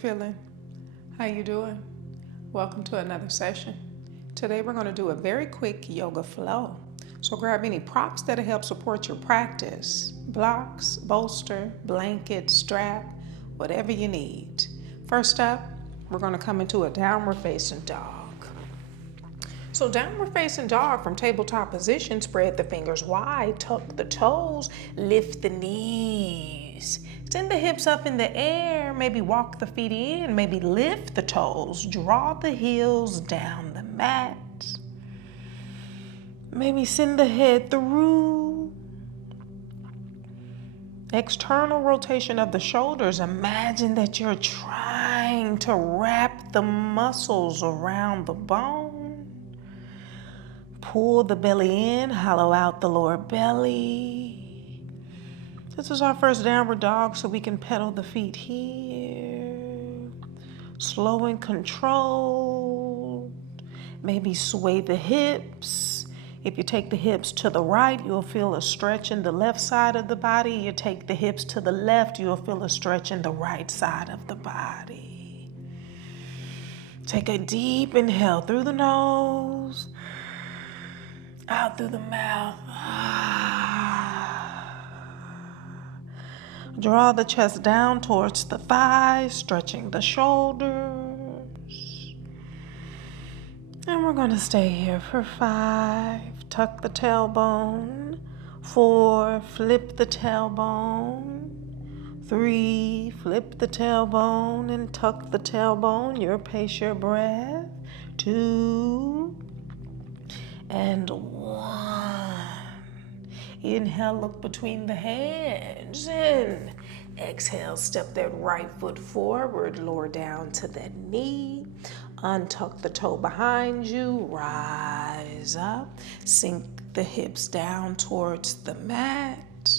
feeling? How you doing? Welcome to another session. Today we're going to do a very quick yoga flow. So grab any props that'll help support your practice. Blocks, bolster, blanket, strap, whatever you need. First up, we're going to come into a downward facing dog. So downward facing dog, from tabletop position, spread the fingers wide, tuck the toes, lift the knees. Send the hips up in the air, maybe walk the feet in, maybe lift the toes, draw the heels down the mat. Maybe send the head through. External rotation of the shoulders. Imagine that you're trying to wrap the muscles around the bone. Pull the belly in, hollow out the lower belly. This is our first downward dog, so we can pedal the feet here. Slow and controlled. Maybe sway the hips. If you take the hips to the right, you'll feel a stretch in the left side of the body. You take the hips to the left, you'll feel a stretch in the right side of the body. Take a deep inhale through the nose. Out through the mouth. Draw the chest down towards the thighs, stretching the shoulders. And we're going to stay here for 5. Tuck the tailbone. 4, flip the tailbone. 3, flip the tailbone and tuck the tailbone. Your pace, your breath. 2, and 1. Inhale, look between the hands, and exhale, step that right foot forward, lower down to that knee, untuck the toe behind you, rise up, sink the hips down towards the mat,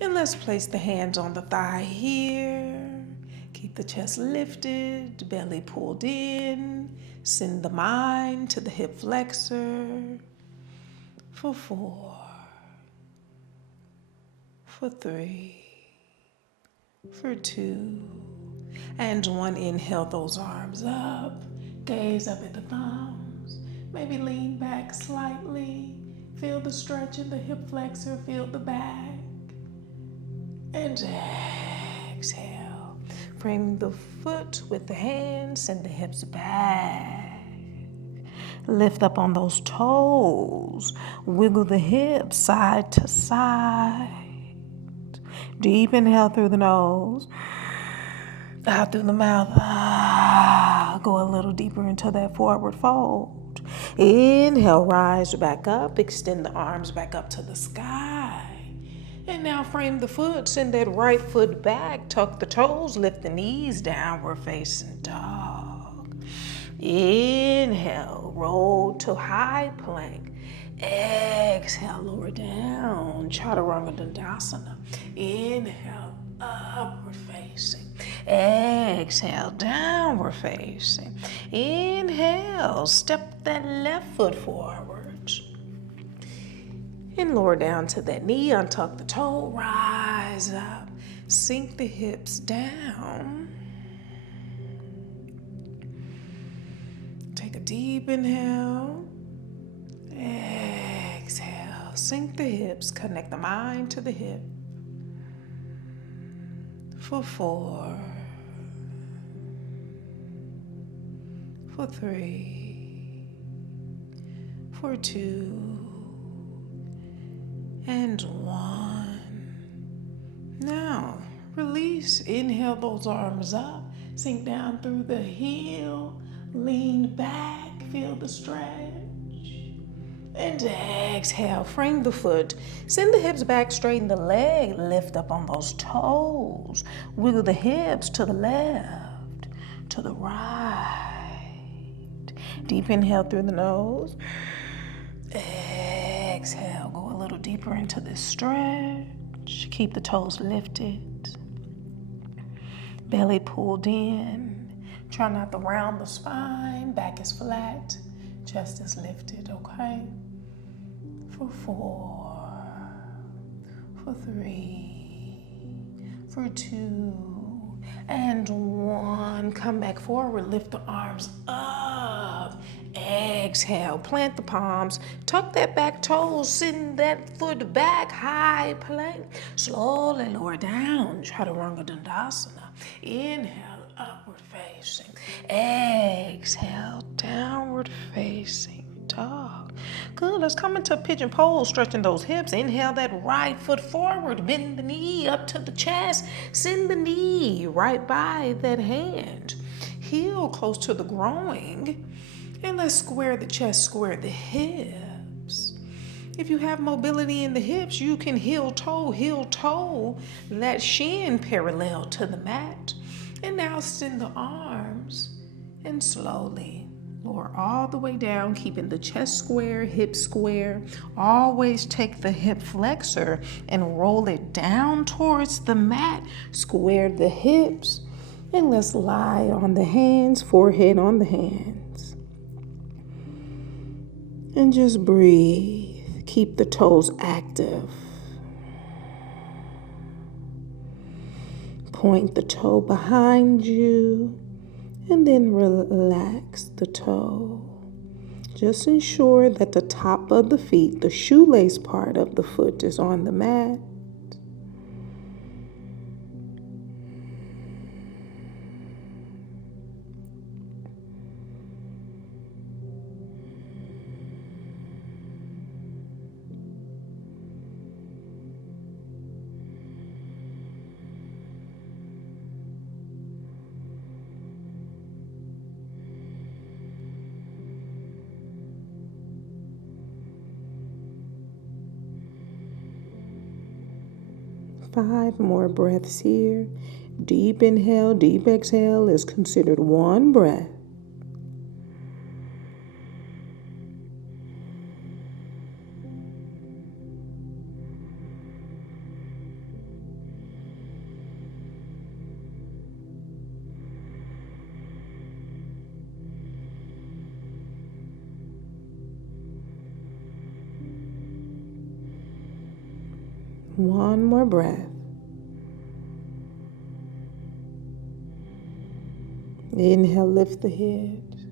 and let's place the hands on the thigh here. Keep the chest lifted, belly pulled in. Send the mind to the hip flexor for 4, for 3, for 2, and 1. Inhale those arms up. Gaze up at the thumbs. Maybe lean back slightly. Feel the stretch in the hip flexor. Feel the back. And exhale. Frame the foot with the hands, send the hips back. Lift up on those toes. Wiggle the hips side to side. Deep inhale through the nose. Out through the mouth. Go a little deeper into that forward fold. Inhale, rise back up. Extend the arms back up to the sky. And now frame the foot, send that right foot back, tuck the toes, lift the knees, downward facing dog. Inhale, roll to high plank. Exhale, lower down, chaturanga dandasana. Inhale, upward facing. Exhale, downward facing. Inhale, step that left foot forward. And lower down to that knee, untuck the toe, rise up, sink the hips down. Take a deep inhale, exhale, sink the hips, connect the mind to the hip for 4, for 3, for 2, and 1. Now, release. Inhale those arms up. Sink down through the heel. Lean back. Feel the stretch. And exhale. Frame the foot. Send the hips back. Straighten the leg. Lift up on those toes. Wiggle the hips to the left, to the right. Deep inhale through the nose. Exhale, go a little deeper into this stretch. Keep the toes lifted. Belly pulled in. Try not to round the spine. Back is flat. Chest is lifted, okay? For 4, for 3, for 2, And one. Come back forward. Lift the arms up. Exhale. Plant the palms. Tuck that back toes. Send that foot back. High plank. Slowly lower down. Chaturanga Dandasana. Inhale. Upward facing. Exhale. Downward facing dog. Good. Let's come into pigeon pose, stretching those hips. Inhale that right foot forward. Bend the knee up to the chest. Send the knee right by that hand. Heel close to the groin. And let's square the chest, square the hips. If you have mobility in the hips, you can heel toe, that shin parallel to the mat. And now send the arms and slowly lower all the way down, keeping the chest square, hips square. Always take the hip flexor and roll it down towards the mat. Square the hips, and let's lie on the hands, forehead on the hands. And just breathe. Keep the toes active. Point the toe behind you and then relax the toe. Just ensure that the top of the feet, the shoelace part of the foot, is on the mat. Five more breaths here. Deep inhale, deep exhale is considered one breath. One more breath. Inhale, lift the head.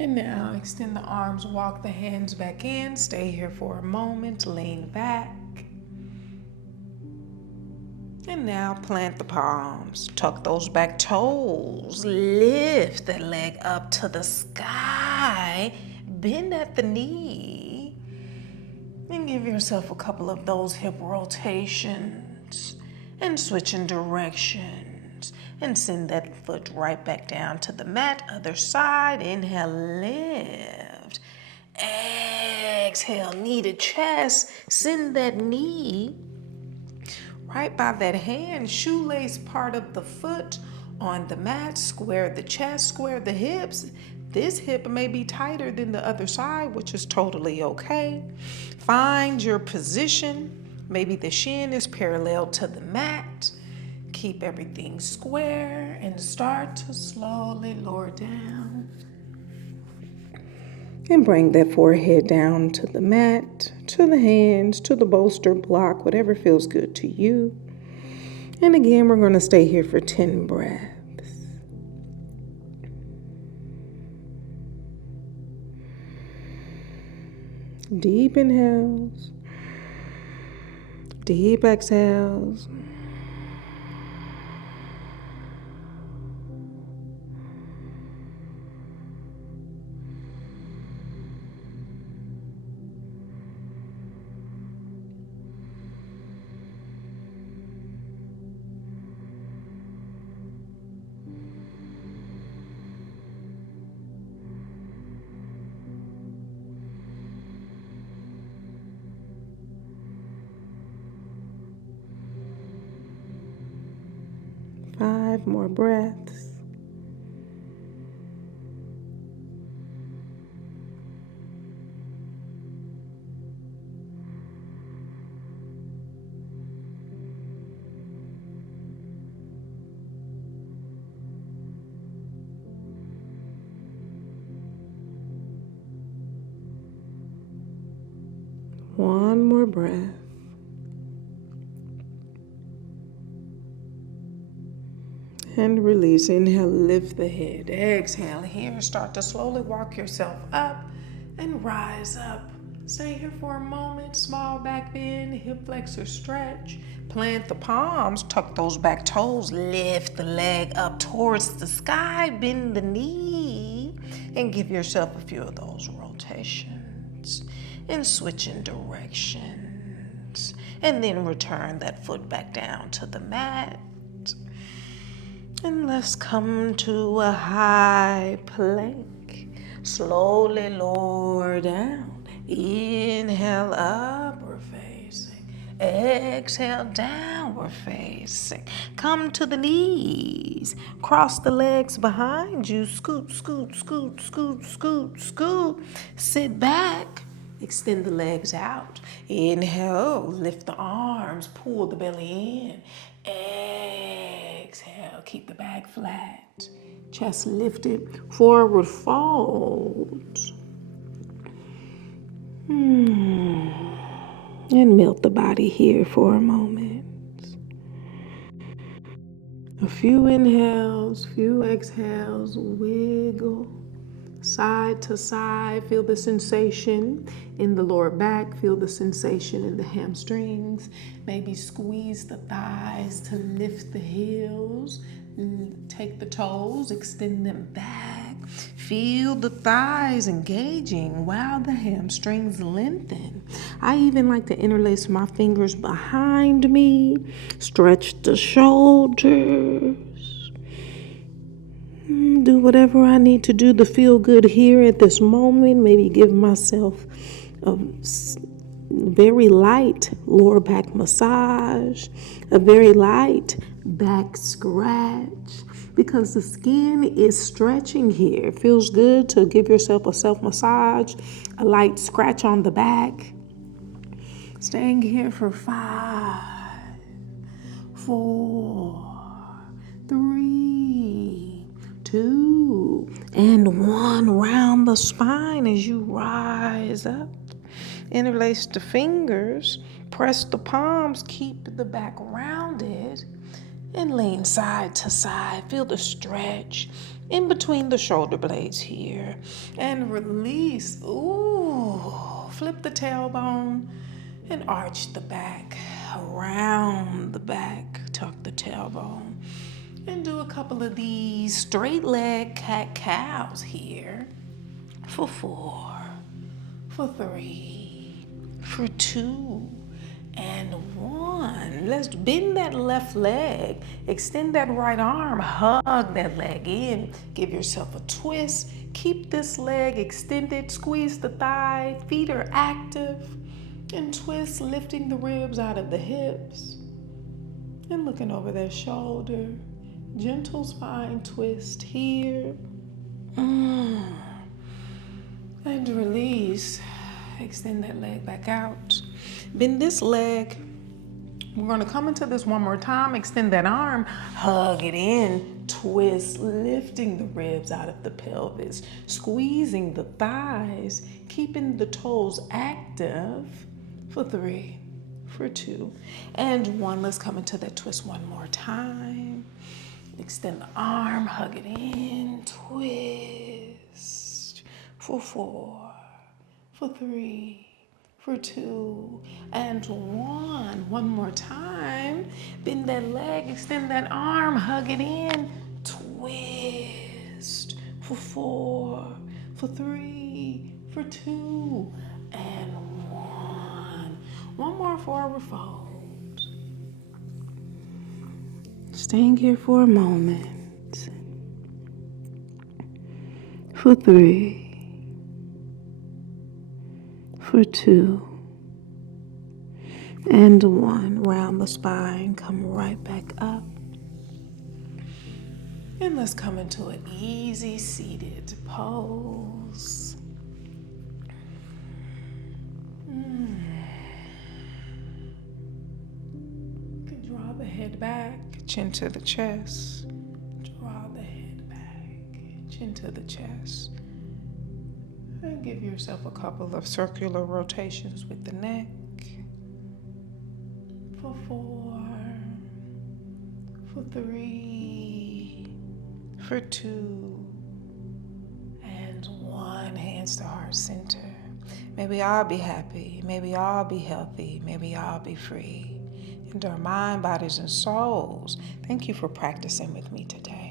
And now extend the arms, walk the hands back in. Stay here for a moment, lean back. And now plant the palms. Tuck those back toes. Lift that leg up to the sky. Bend at the knee. And give yourself a couple of those hip rotations. And switch in directions. And send that foot right back down to the mat. Other side. Inhale, lift. Exhale, knee to chest. Send that knee right by that hand, shoelace part of the foot on the mat. Square the chest, square the hips. This hip may be tighter than the other side, which is totally okay. Find your position. Maybe the shin is parallel to the mat. Keep everything square and start to slowly lower down. And bring that forehead down to the mat, to the hands, to the bolster block, whatever feels good to you. And again, we're going to stay here for 10 breaths. Deep inhales, deep exhales. Five more breaths. One more breath. And release. Inhale, lift the head. Exhale here. Start to slowly walk yourself up and rise up. Stay here for a moment. Small back bend, hip flexor stretch. Plant the palms, tuck those back toes, lift the leg up towards the sky, bend the knee, and give yourself a few of those rotations. And switching directions. And then return that foot back down to the mat. And let's come to a high plank. Slowly lower down. Inhale, upward facing. Exhale, downward facing. Come to the knees. Cross the legs behind you. Scoot, scoot, scoot, scoot, scoot, scoot. Sit back. Extend the legs out. Inhale, lift the arms, pull the belly in. Exhale, keep the back flat. Chest lifted, forward fold. And melt the body here for a moment. A few inhales, few exhales, wiggle. Side to side, feel the sensation in the lower back, feel the sensation in the hamstrings. Maybe squeeze the thighs to lift the heels. Take the toes, extend them back. Feel the thighs engaging while the hamstrings lengthen. I even like to interlace my fingers behind me, stretch the shoulders. Do whatever I need to do to feel good here at this moment. Maybe give myself a very light lower back massage, a very light back scratch, because the skin is stretching here. It feels good to give yourself a self massage, a light scratch on the back. Staying here for 5, 4, 3, 2, and 1. Round the spine as you rise up. Interlace the fingers, press the palms, keep the back rounded, and lean side to side. Feel the stretch in between the shoulder blades here. And release. Ooh. Flip the tailbone and arch the back. Around the back, tuck the tailbone. And do a couple of these straight leg cat-cows here for 4, for 3, for 2, and 1. Let's bend that left leg, extend that right arm, hug that leg in, give yourself a twist, keep this leg extended, squeeze the thigh, feet are active, and twist, lifting the ribs out of the hips, and looking over their shoulder. Gentle spine twist here. And release. Extend that leg back out. Bend this leg. We're going to come into this one more time. Extend that arm. Hug it in. Twist, lifting the ribs out of the pelvis. Squeezing the thighs. Keeping the toes active for 3, for 2, and 1. Let's come into that twist one more time. Extend the arm, hug it in, twist for 4, for 3, for 2, and 1. One more time. Bend that leg, extend that arm, hug it in, twist for 4, for 3, for 2, and 1. One more forward fold. Staying here for a moment. For 3, for 2, and 1. Round the spine, come right back up. And let's come into an easy seated pose. You can draw the head back, chin to the chest. Draw the head back, chin to the chest. And give yourself a couple of circular rotations with the neck. For 4, for 3, for 2, and 1. Hands to heart center. May we all be happy. May we all be healthy. May we all be free. And our mind, bodies, and souls, thank you for practicing with me today.